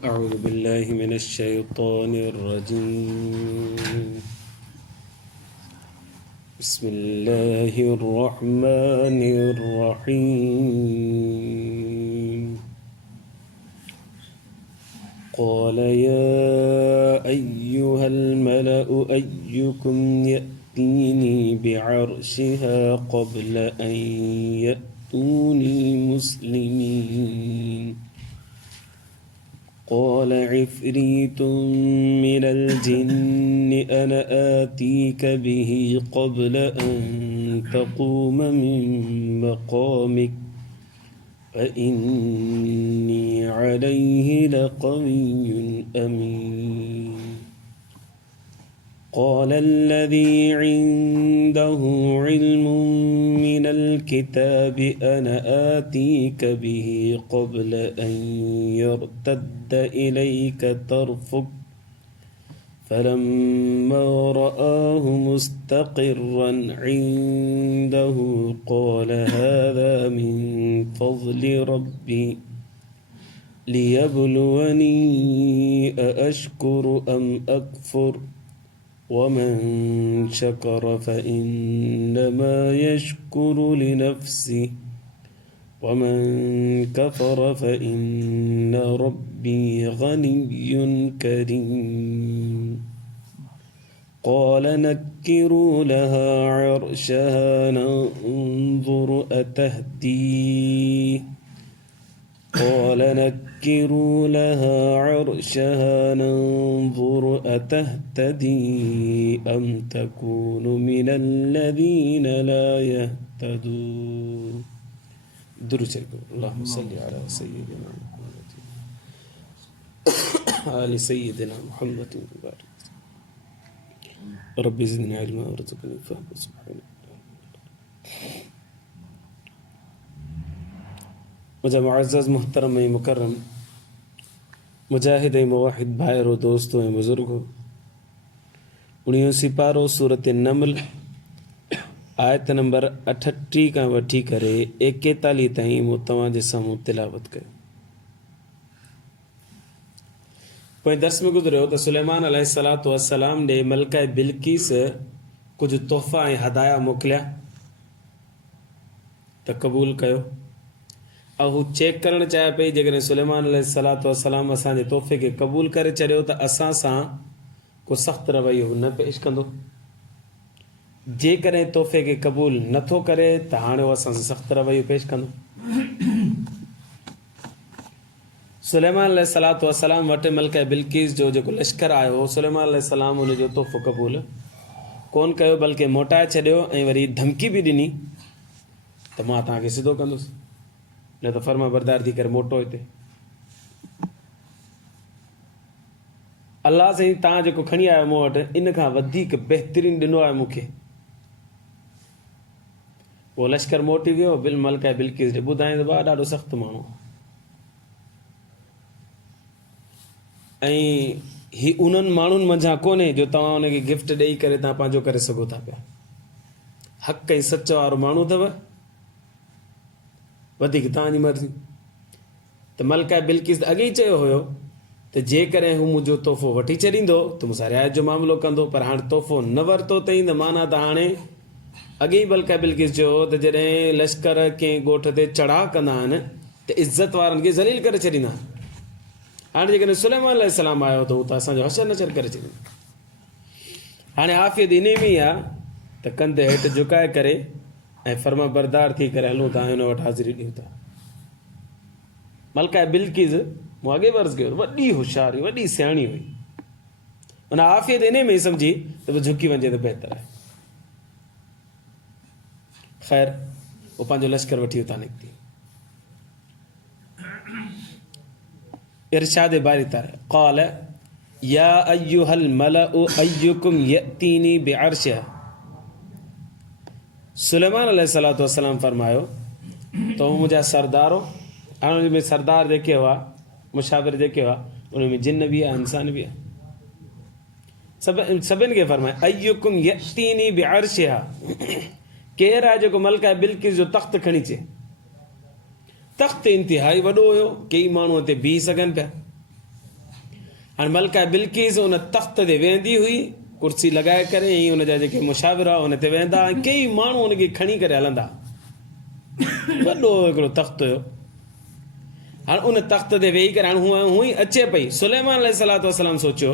أعوذ بالله من الشيطان الرجيم. بسم الله الرحمن الرحيم. قال يا أيها الملأ أيكم يأتيني بعرشها قبل أن يأتوني مسلمين. قال عفريت من الجن أنا آتيك به قبل أن تقوم من مقامك فإني عليه لقوي أمين. قال الذي عنده علم من الكتاب أنا آتيك به قبل أن يرتد إليك طرفك فلما رآه مستقرا عنده قال هذا من فضل ربي ليبلوني أأشكر أم أكفر ومن شكر فإنما يشكر لنفسه ومن كفر فإن ربي غني كريم. قال نكروا لها عرشها ننظر أتهديه قال نكروا لها عرشها ننظر أتهتدي أم تكون من الذين لا يهتدون. درس اللهم صل على سيدنا محمد آل سيدنا محمد وبارك. رب زدني علما وارزقني فهما. سبحانه मुझे मुअज़्ज़ज़ मुहतरम मुकर्रम मुजाहिद मुवाहिद भाइरो दोस्तों बुजुर्गो 19 पारो सूरत नमल आयत नंबर 38 का वठी करे 41 ताईं मूं तव्हां जे साम्हूं तिलावत कयो। पोइ दर्स में गुज़रियो त सुलेमान अलैहिस्सलातु वस्सलाम ॾे मलका बिल्किस कुझु तोहफ़ा ऐं हदाया मोकिलिया त क़बूल कयो। ऐं हू चेक करणु चाहे पई जेकॾहिं सुलेमान अलैहिस्सलातु वस्सलाम असांजे तोहफ़े खे क़बूल करे छॾियो त असां सां को सख़्तु रवैयो न पेश कंदो। जेकॾहिं तोहफ़े खे क़बूल नथो करे त हाणे उहो असां सां सख़्तु रवैयो पेश कंदो। सुलेमान अलैहिस्सलातु वस्सलाम वटि मलका बिल्किस जो जेको लश्कर आयो सुलेमान अलैहिस्सलाम उनजो तोहफ़ो क़बूल कोन कयो बल्कि मोटाए छॾियो ऐं वरी धमकी बि ॾिनी त मां तव्हांखे सिधो कंदुसि न त फर्मा बरदार थी करे मोटो हिते। अल्लाह साईं तव्हां जेको खणी आयो मूं वटि इन खां वधीक बहितरीन ॾिनो आहे मूंखे। पोइ लश्कर मोटी वियो बिल मलका बिल्किस ॾे ॿुधाईं त भाउ ॾाढो सख़्तु माण्हू ऐं ही उन्हनि माण्हुनि मंझां कोन्हे जो तव्हां हुनखे गिफ्ट ॾेई करे तव्हां पंहिंजो करे सघो था पिया। हक़ ऐं सच वारो माण्हू अथव वधीक तव्हांजी मर्ज़ी। त मलका बिल्किस अॻे ई चयो हुयो त जेकॾहिं हू मुंहिंजो तोहफ़ो वठी छॾींदो त मूंसां रिआयत जो मामिलो कंदो पर हाणे तोहफ़ो न वरितो अथई त माना त हाणे अॻे ई मलका बिल्किस चयो त जॾहिं लश्कर कंहिं ॻोठ ते चढ़ाव कंदा आहिनि त इज़त वारनि खे ज़लील करे छॾींदा। हाणे जेकॾहिं सुलेमान अलैहिस्सलाम आयो त हू त असांजो हशर नशर करे छॾींदो। हाणे आफ़ियत इन में ई आहे त कंधे हेठि झुकाए करे ऐं फर्मा बरदार थी करे हलूं था हुन वटि हाज़िरी ॾियूं था। मलका बिल्किस मूं अॻे बर्ज़ कयो वॾी होशियारी वॾी सियाणी हुई उन आफ़ियत इन में ई सम्झी त झुकी वञे त बहितर आहे। ख़ैर वो पंहिंजो लश्कर वठी उतां निकिती। इरशाद बारी ताला क़ाल या अय्युहल मलअ अय्युकुम यअतीनी बिअर्शिहा। सुलेमान अलैहिस्सलातु वस्सलाम फरमायो तो मुंहिंजा सरदारो हाणे उन में सरदार जेके हुआ मुशाविर जेके हुआ उन में जिन भी आहे इंसान भी आहे। सभिनि खे फरमाए अय्युकुम यअतीनी बिअर्शिहा केरु आहे जेको मलका बिल्किस जो तख़्त खणी अचे। तख़्त इंतिहाई वॾो हुयो कई माण्हू हिते बीह सघनि पिया हाणे मलका बिल्किस उन तख़्त ते वेहंदी हुई, कुर्सी लॻाए करे, ऐं उनजा जेके मुशाविरा उन ते वेहंदा, ऐं कई माण्हू उनखे खणी करे हलंदा। वॾो हिकिड़ो तख़्त हुयो। हाणे उन तख़्त ते वेही करे हाणे हूअं ई अचे पई। सुलेमान अलैहिस्सलातु वस्सलाम सोचियो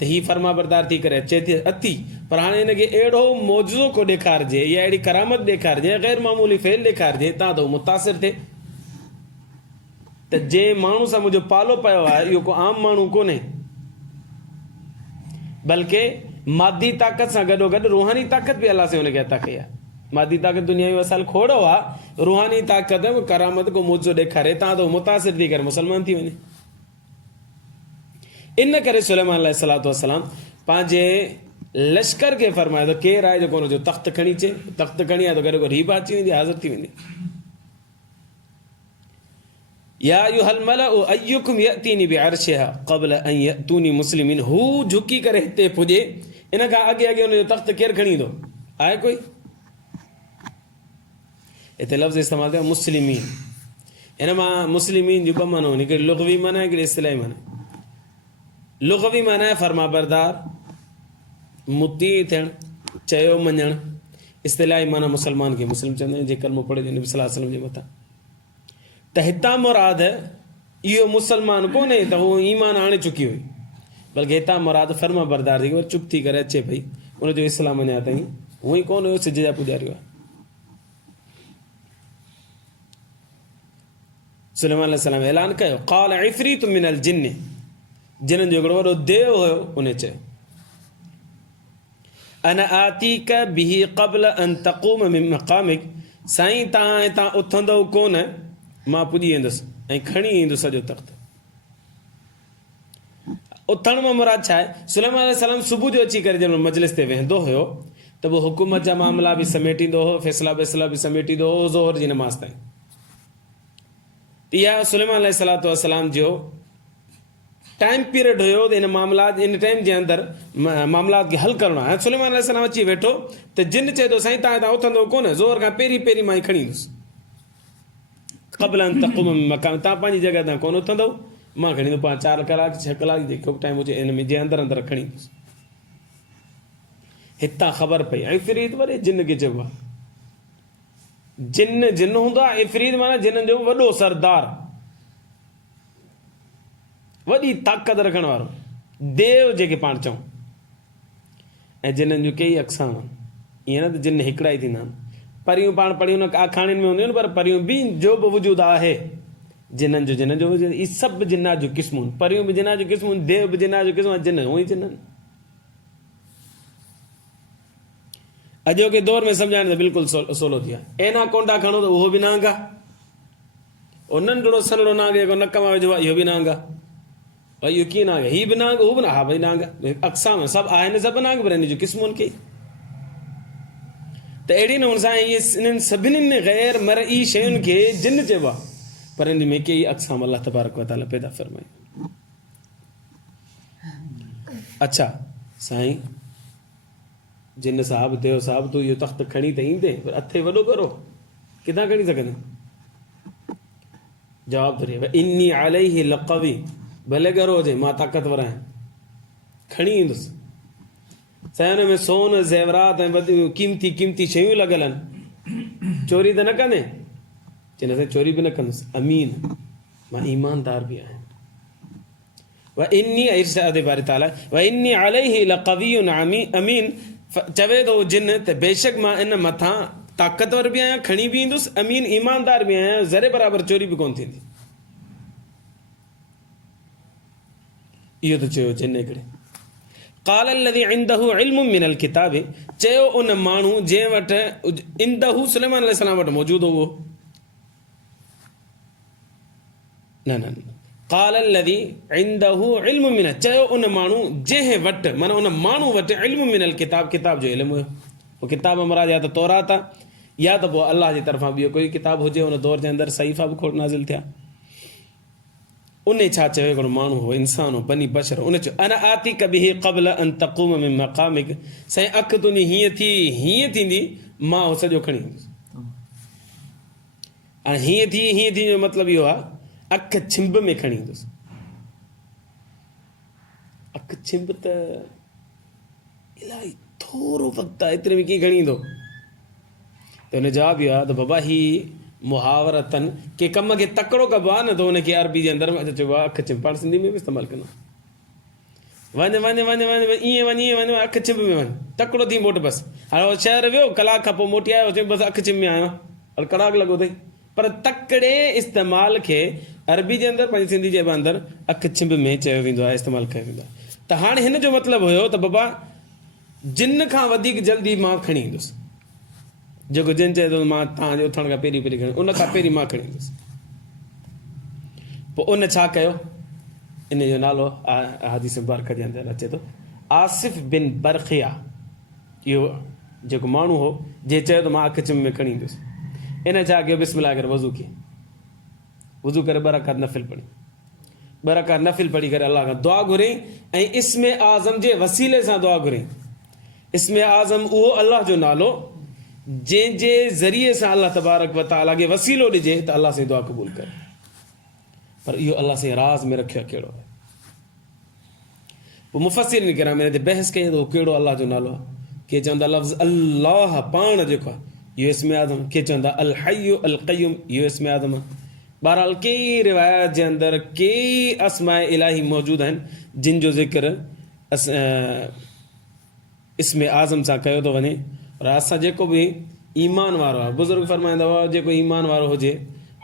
त हीअ फर्मा बरदार थी करे अचे थी अती, पर हाणे हिनखे अहिड़ो मौजूज़ो को ॾेखारिजे या अहिड़ी करामत ॾेखारिजे, ग़ैर मामूली फेल ॾेखारिजे, तां त हू मुतासिर थिए त जे माण्हू सां मुंहिंजो पालो पियो आहे इहो को आम माण्हू कोन्हे, बल्कि मादी ताक़त सां गॾोगॾु रूहानी ताक़त बि अलाह से हुनखे अता कई आहे। मादी ताक़त दुनिया जो असल खोड़ो आहे, रूहानी ताक़त करामत को मौजूज़ो ॾेखारे, तां त मुतासिर थी करे मुसलमान थी वञे। इन करे सुलेमान अलैहिस्सलातु वस्सलाम पंहिंजे लश्कर खे फरमायो त केरु आहे जेको हुनजो तख़्त खणी अचे। तख़्त खणी आहे त गॾो गॾु रीबा अची वेंदी, हाज़िर थी वेंदी। या अय्युहल मलअ अय्युकुम यअतीनी बिअर्शिहा क़ब्ल अन यअतूनी मुस्लिमीन। हू झुकी करे हिते पुॼे, इन खां अॻे अॻे हुनजो तख़्त केरु खणी ईंदो? आहे कोई? हिते लफ़्ज़ इस्तेमालु थियो मुस्लिमीन। हिन मां मुस्लिमीन जूं ॿ माना आहिनि, हिकिड़ी लुग़वी माना, हिकिड़ी इस्तिलाही माना। लुग़वी माना आहे फर्मा बरदार, मुती थियणु, चयो मञणु। इस्तिलाही माना मुसलमान खे मुस्लिम चवंदा आहिनि, जे कलमो पढ़े नबी सल्लल्लाहु अलैहि वसल्लम जे मथां। त हितां मुराद इहो मुसलमान कोन्हे त हू ईमान आणे चुकी हुई, बल्कि हितां मुराद फर्मा बरदार थी करे चुप थी करे अचे पई, उनजो इस्लाम अञा ताईं हूअं ई कोन हुयो, सिज जा पुॼारी हुआ। सुलेमान अलैहिस्सलाम ऐलान कयो, क़ाल इफ़रीतु मिनल जिन्न, जिन्हनि जो हिकिड़ो वॾो देव हुयो, उन चयो अना आतीक बिही क़ब्ल अन तक़ूम मिन मक़ामिक, साईं तव्हां हितां उथंदव कोन, मां पुॼी वेंदुसि ऐं खणी ईंदुसि सॼो तख़्त। उथण में मुराद छा आहे? सुलेमान अलैहिस्सलाम सुबुह जो अची करे जंहिं मजलिस ते वेहंदो हुयो त वो हुकूमत जा मामला बि समेटींदो हो, फैसला वैसला बि समेटींदो हो ज़ोहर जी नमाज़ ताईं। इहा सुलेमान अलैहिस्सलातु वस्सलाम जो टाइम पीरियड हुयो त इन मामलात, इन टाइम जे अंदरि मामलात खे हल करणो आहे। सुलेमान अलैहिस्सलाम अची वेठो त जिन चए थो साईं तव्हां हितां उथंदो कोन, ज़ोहर खां पहिरीं पहिरीं मां ई खणी ईंदुसि। क़ब्ल अन तक़ूम मिन मक़ाम, तव्हां पंहिंजी जॻह तां कोन उथंदव, मां खणी ईंदुमि 4 कलाक 6 कलाक जेको बि टाइम हुजे इन में जे अंदरि अंदरि खणी ईंदुसि। हितां ख़बर पई इफ़रीत वरी जिन खे चइबो आहे। जिन हूंदो आहे, इफ़रीत माना जिन जो वॾो सरदार, वॾी ताक़त रखण वारो, देव जेके पाण चऊं। ऐं जिन्हनि जूं कई अक़साम आहिनि, ईअं न त जिन हिकिड़ा ई थींदा आहिनि। परियूं पाण पढ़ियूं न आखाणियुनि में हूंदियूं आहिनि, पर परियूं बि जो बि वजूदु आहे जिन्हनि जो वजूदु, इहे सभु जिन्नात जूं क़िस्मूं आहिनि। परियूं बि जिन्नात जूं क़िस्मूं आहिनि, देव बि जिन्नात जूं क़िस्मूं आहिनि, जिन हूअं ई जिन आहिनि। अॼोके दौर में सम्झाइण त बिल्कुलु सवलो थी आहे। एनाकोंडा खणो त उहो बि नांग आहे, उहो नंढड़ो सनड़ो नांग जेको नक मां विझो आहे इहो बि नांग आहे। भई इहो कीअं नांग आहे? हीअ बि नांग, हू बि न, हा भई नांग अक़साम सभु आहिनि, सभु नांग, पर हिन जूं क़िस्मूं कई त अहिड़ी नमूने सां इहे इन्हनि सभिनीनि ग़ैर मरई शयुनि खे जिन चइबो आहे, पर इन में कई अक़साम अलाह तबारक व तआला पैदा फरमाई। अच्छा साईं जिन साहब, देव साहब, तूं इहो तख़्त खणी त ईंदे, पर अथे वॾो करो, किथां खणी सघंदे? जवाब ॾे, इन्नी अलैहि लक़वी, भले करो हुजे मां ताक़तवर आहियां, खणी ईंदुसि। साईं हुन में सोन ज़ेवरात ऐं वॾियूं क़ीमती क़ीमती शयूं लॻल आहिनि, चोरी त न कंदे? चवंदे साईं चोरी बि न कंदुसि, अमीन, मां ईमानदार बि आहियां। व इन्नी इरशाद बारी ताला व इन्नी अलैहि लक़वियुन अमीन, चवे थो जिन त बेशक मां इन मथां ताक़तवर बि आहियां, खणी बि ईंदुसि, अमीन ईमानदार बि आहियां, ज़रे बराबरि चोरी बि कोन थींदी। इहो त चयो जिन हिकिड़े। क़ाल अल्लज़ी इंदहु इल्मुम मिनल किताब, चयो उन माण्हू जंहिं वटि इंदहु सुलेमान अलैहिस्सलाम वटि मौजूदु हो। न क़ाल अल्लज़ी इंदहु इल्मुम मिन, चयो उन माण्हू जंहिं वटि, माना उन माण्हू वटि इल्मुम मिनल किताब, किताब जो इल्मु हुयो। उहो किताब मुराद या त तौरात आहे, या त पोइ अलाह जी तरफ़ां ॿियो कोई किताब हुजे, उन दौर जे अंदरि सहीफ़ा बि खोड़ नाज़िल थिया। उन छा चयो? हिकिड़ो माण्हू हो, इंसान हो, बनी बशर। उन चयो अना आतीक बिही क़ब्ल अन तक़ूम मिन मक़ामिक, साईं अखि तुंहिंजी हीअं थींदी, मां उहो सॼो खणी ईंदुसि। हाणे हीअं थी जो मतिलबु इहो आहे, अखि छिंभ में खणी ईंदुसि। अखि छिंब त इलाही थोरो वक़्तु आहे, एतिरे में कीअं खणी ईंदो? त हुन जवाबु इहो आहे त बाबा ही मुहावरतन के कम खे तकिड़ो कबो आहे न, त हुनखे अरबी जे अंदरि चइबो आहे अखि छिंब। पाण सिंधी में बि इस्तेमालु कंदो, वञ वञ वञ वञ ईअं वञ ईअं वञ, अखि छिंब में वञ, तकिड़ो थी मोट बसि। हाणे उहो शहर वियो, कलाक खां पोइ मोटी आयो, चई बसि अखि छिंब में आयो, हल कलाकु लॻो अथई। पर तकिड़े इस्तेमाल खे अरबी जे अंदरि, पंहिंजी सिंधी जे अंदरि अखि छिंब में चयो वेंदो आहे, इस्तेमालु कयो वेंदो आहे। त हाणे हिन जो मतिलबु हुयो त बाबा जिन खां वधीक जल्दी मां खणी ईंदुसि, जेको जिन चए थो मां तव्हांजे उथण खां पहिरीं पहिरीं खणी, उन खां पहिरीं मां खणी ईंदुसि। पोइ उन छा कयो? इन जो नालो हदीस मुबारक जे अंदरि अचे थो आसिफ बिन बरखिया। इहो जेको माण्हू हो जे चयो त मां अखि छिंब में खणी ईंदुसि, इन छा कयो? बिस्मिल्लाह करे वज़ू कई, वज़ू करे 2 रकात नफ़िल पढ़ी, 2 रकात नफ़िल पढ़ी करे अलाह खां दुआ घुरियईं ऐं इस्म आज़म जे वसीले सां दुआ घुरियईं। इस्म आज़म उहो अलाह जो नालो जंहिंजे ज़रिए सां अलाह तबारक व तआला खे वसीलो ॾिजे त अलाह सां दुआ क़बूल करे। पर इहो अलाह सां राज़ में रखियो कहिड़ो आहे? पोइ मुफ़स्सिरीन किराम हिन ते बहस कई त कहिड़ो अलाह जो नालो आहे? के चवंदा लफ़्ज़ अल्लाह पाण जेको आहे इहो इस्म आज़म, के चवंदा अल हय्यु अल क़य्यूम इहो इस्म आज़म आहे। बहरहाल कई रिवायत जे अंदरि कई अस्माए इलाही मौजूदु आहिनि जिन जो ज़िक्र इस्म आज़म सां कयो थो वञे। पर असां जेको बि ईमान वारो आहे, बुज़ुर्ग फरमाईंदा हुआ जेको ईमान वारो हुजे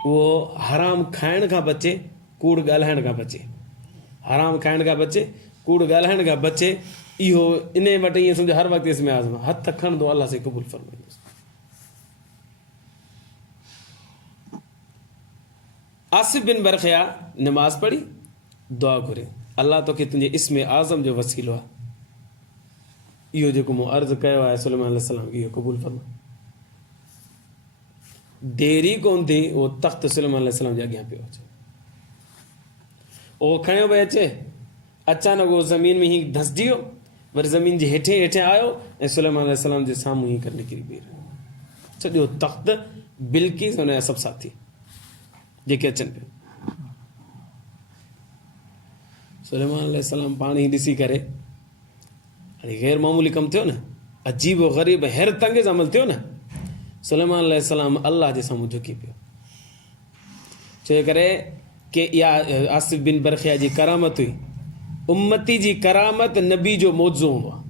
उहो हराम खाइण खां बचे, कूड़ ॻाल्हाइण खां बचे। हराम खाइण खां बचे, कूड़ ॻाल्हाइण खां बचे। इहो इन वटि ईअं सम्झो हर वक़्तु इस्म आज़म हथ खणंदो अलाह सां क़बूल फरमाईंदुसि। आसिफ बिन बरखिया नमाज़ पढ़ी, दुआ घुरे, अलाह तोखे तुंहिंजे इस्म आज़म जो वसीलो आहे, इहो जेको मूं अर्ज़ु कयो आहे सुलेमान अलैहिस्सलाम इहो क़बूल फरमा। देरी कोन थी, उहो तख़्त सुलेमान अलैहिस्सलाम जे अॻियां पियो अचे, उहो खयो पियो अचे, अचानक उहो ज़मीन में हीअं धसिजी वियो, वरी ज़मीन जे हेठे हेठे आयो ऐं सुलेमान अलैहिस्सलाम जे साम्हूं हीअं करे निकिरी बीहो। सॼो तख़्त बिल्किस हुनजा सभु साथी जेके अचनि पिया। सुलेमान अलैहिस्सलाम पाण ई ॾिसी करे हाणे ग़ैर मामूली कमु थियो न, अजीब ग़रीब हैरत अंगेज़ अमल थियो न। सुलेमान अलैहिस्सलाम अल्लाह जे साम्हूं झुकी पियो, चए करे कि इहा आसिफ बिन बरखिया जी करामत हुई। उम्मती जी करामत नबी जो मौजो हूंदो आहे,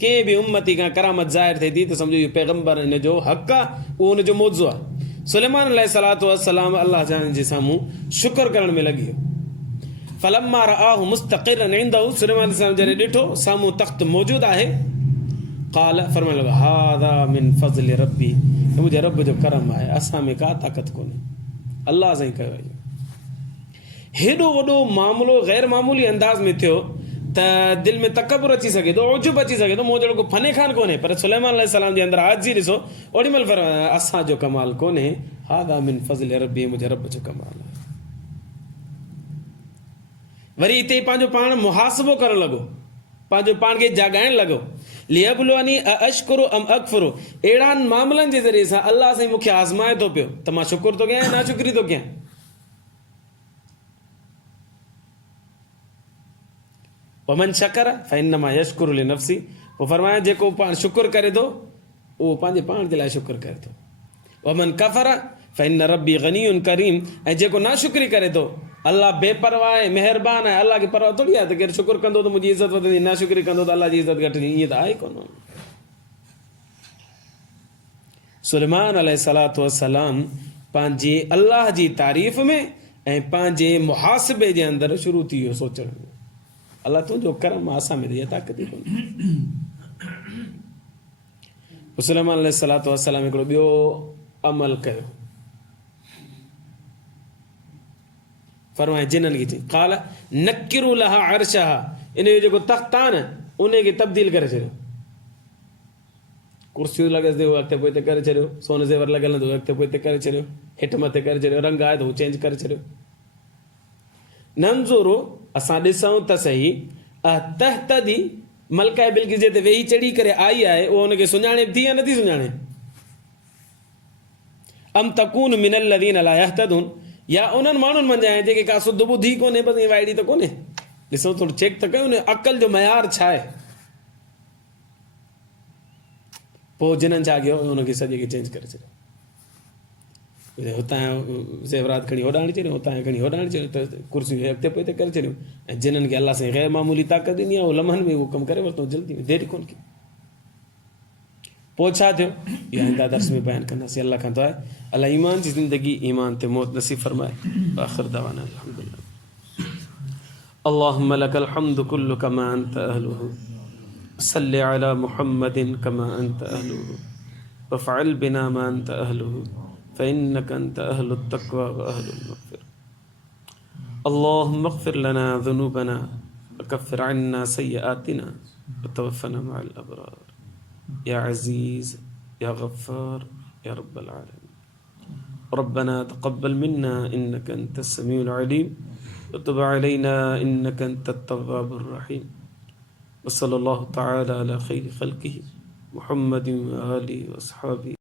कंहिं बि उम्मती खां करामत ज़ाहिर थिए थी त सम्झो इहो पैगम्बर हिन जो हक़ आहे, उहो हुनजो मौजो आहे। सुलेमान अलैहिस्सलातु वस्सलाम अल्लाह जे साम्हूं शुक्र करण में लॻी वियो। फलम्मा रआहु मुस्तक़िरन इंदहु, सुलेमान अलैहिस्सलाम जॾहिं ॾिठो साम्हूं तख़्त मौजूदु आहे, क़ाल फरमाइण लॻो हाज़ा मिन फ़ज़्लि रब्बी, मुंहिंजे रब जो करम आहे, असां में का ताक़त कोन्हे, अल्लाह सां ई कयो आहे। हेॾो वॾो मामिलो ग़ैर मामूली अंदाज़ में थियो त दिलि में तकबुर अची सघे थो, उजुब अची सघे थो, मूं जहिड़ो को फने खान कोन्हे। पर सुलेमान अलैहिस्सलाम जे अंदरि आजिज़ी ॾिसो, ओॾी महिल असांजो कमाल कोन्हे, हाज़ा मिन फ़ज़्लि रब्बी, मुंहिंजे रब जो कमाल आहे। वरी हिते पंहिंजो पाण मुहासिबो करणु लॻो, पंहिंजो पाण खे जाॻाइणु लॻो, लियबलुअनी अशकुरु अम अकफुरु, अहिड़नि मामलनि जे ज़रिए सां अल्लाह साईं मूंखे आज़माए थो पियो त मां शुकुर थो कयां या नाशुक्री थो कयां। वमन शकर फइन्नमा यशकुरु लिनफ्सी, पोइ फरमाया जेको पाण शुकुर करे थो उहो पंहिंजे पाण जे लाइ शुकुर करे थो। वमन कफर फइन्न रब्बी गनियुन करीम, ऐं जेको नाशुक्री करे थो, अल्लाह बेपरवाह आहे, महिरबान आहे, अल्लाह खे परवाह थोड़ी आहे त केरु शुकुर कंदो त मुंहिंजी इज़त वधंदी, नाशुक्री कंदो त अल्लाह जी इज़त घटिजी, ईअं त आहे कोन। सुलेमान अलैहिस्सलातु वस्सलाम पंहिंजे अल्लाह जी तारीफ़ में ऐं पंहिंजे मुहासिबे जे अंदरि शुरू थी वियो सोचण में, अल्लाह तुंहिंजो करम असां में इहा ताक़त ई कोन्हे। सुलेमान अलैहिस्सलातु वस्सलाम हिकिड़ो ॿियो अमल कयो, फरमाए जिननि खे चई क़ाल नकिरु लहा अर्शहा, इन जो जेको तख़्त आहे न उन खे तब्दील करे छॾियो, कुर्सियूं लॻसि थी अॻिते पोइते करे छॾियो, सोन ज़ेवर लॻल त अॻिते पोइते करे छॾियो, हेठि मथे करे छॾियो, रंग आहे त हू चेंज करे छॾियो। नंज़ुरु, असां ॾिसूं त सही, तहतदी, मलकाए बिल्किस जे ते वेही चढ़ी करे आई आहे, उहो हुनखे सुञाणे थी या नथी सुञाणे? अम तकून मिनल लज़ीन ला यहतदून, या उन्हनि माण्हुनि मंझि आहे जेके का सुध ॿुधी कोन्हे, बसि ईअं वाइड़ी त कोन्हे, ॾिसो थोरो चेक त कयो न अक़ल जो मयार छा आहे। पोइ जिन्हनि छा कयो हुनखे सॼे खे चेंज करे छॾियो, हुतां ज़ेवरात खणी होॾां हणी छॾियो, हुतां खणी होॾां हणी छॾियो, त कुर्सियूं अॻिते पोइते करे छॾियूं। ऐं जिन्हनि खे अलाह साईं ग़ैर मामूली ताक़त ॾिनी आहे उहो लम्हनि में उहो कमु करे वरितो, जल्दी में, देरि कोन की। पोइ छा थियो इहा आईंदा दर्स में बयानु कंदासीं। अलाह खां दुआ आहे अलाह ईमान जी ज़िंदगी ईमान ते मौत नसीब फरमाए। आख़िर दवाना अल्हम्दुलिल्लाह। अल्लाहुम्मा लकल हम्दु कुल्लु कमा अंत अहलुहु सल्लि अला मुहम्मदिन कमा अंत अहलुहु वफ़अल बिना मा अंत अहलुहु फ़इन्नका अंत अहलुत तक़वा व अहलुल मग़फ़िरह। अल्लाहुम्मा इग़फ़िर लना ज़ुनूबना वकफ़िर अन्ना सय्यआतिना वतवफ़्फ़ना मअल अबरार या अज़ीज़ या गफ़्फ़ार या रब्बल आलमीन। रब्बना तक़ब्बल मिन्ना इन्नका अंतस समीउल अलीम वतुब अलैना इन्नका अंतत तव्वाबुर रहीम। वसल्लल्लाहु तआला अला खैरि ख़ल्क़िही मुहम्मदिन व आलिहि व अस्हाबिही।